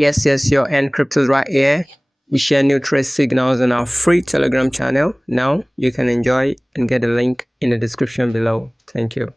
Yes, your Encrypted right here. We share new trace signals on our free Telegram channel. Now you can enjoy and get the link in the description below. Thank you.